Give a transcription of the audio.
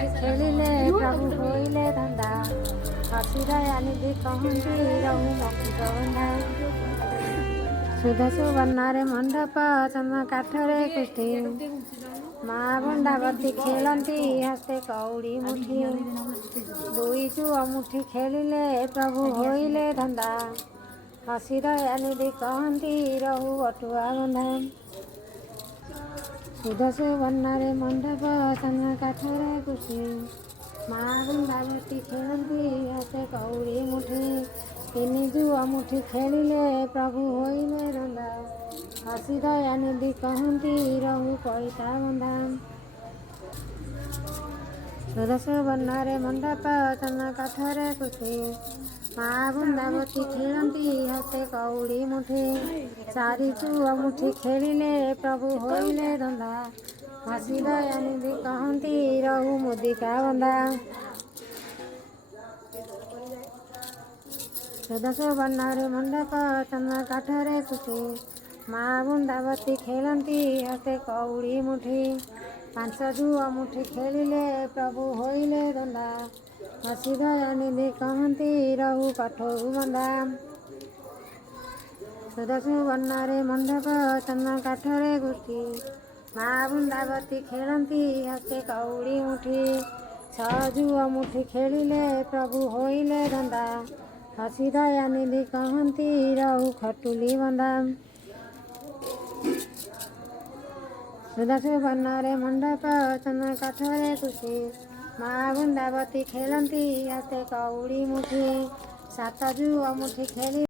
मुठी खेलिले प्रभु होइले धंदा हसी दयानिधि कहती रहु मकुट बंधा सुधा सुवर्णरे मंडप चंद्र काठरे कुटी माँ बृंदावती खेलती हस्ते कौड़ी मुठी दुई चुआ मुठी खेलिले प्रभु होइले धंदा हसी दयानिधि कहती रहु अटुआ बंधा सुधा सुवर्णरे मंडप चंद्र काठरे कुटी माँ बृंदावती खेलती हस्ते कौड़ी मुठी तीन जुआ मुठी खेलिले प्रभु होइले धंदा हसी दयानिधि कहती रहु पैसा बंधा सुधा सुवर्णरे मंडप चंद्र काठरे कुटी माँ बृंदावती खेलती हस्ते कौड़ी मुठी चारि चुआ मुठी खेलिले प्रभु होइले धंदा हसी दयानिधि कहती रहु मुदिका बंधा सुधा सुवर्णरे मंडप चंद्र काठरे कुटी माँ बृंदावती खेलती हस्ते कौड़ी मुठी पांच जुआ मुठी खेलिले प्रभु होइले धंदा हसी दयानिधि कहती रहु कठौ बंधा सुधा सुवर्णरे मंडप चंद्र काठरे कुटी माँ बृंदावती खेलती हस्ते कौड़ी मुठी छह जुआ मुठी खेलिले प्रभु होइले धंदा हसी दयानिधि कहती रहु खटुली बंधा सुधा सुवर्णरे मंडप चंद्र काठरे कुटी माँ बृंदावती खेलती हस्ते कौड़ी मुठी सात जुआ मुठी खेली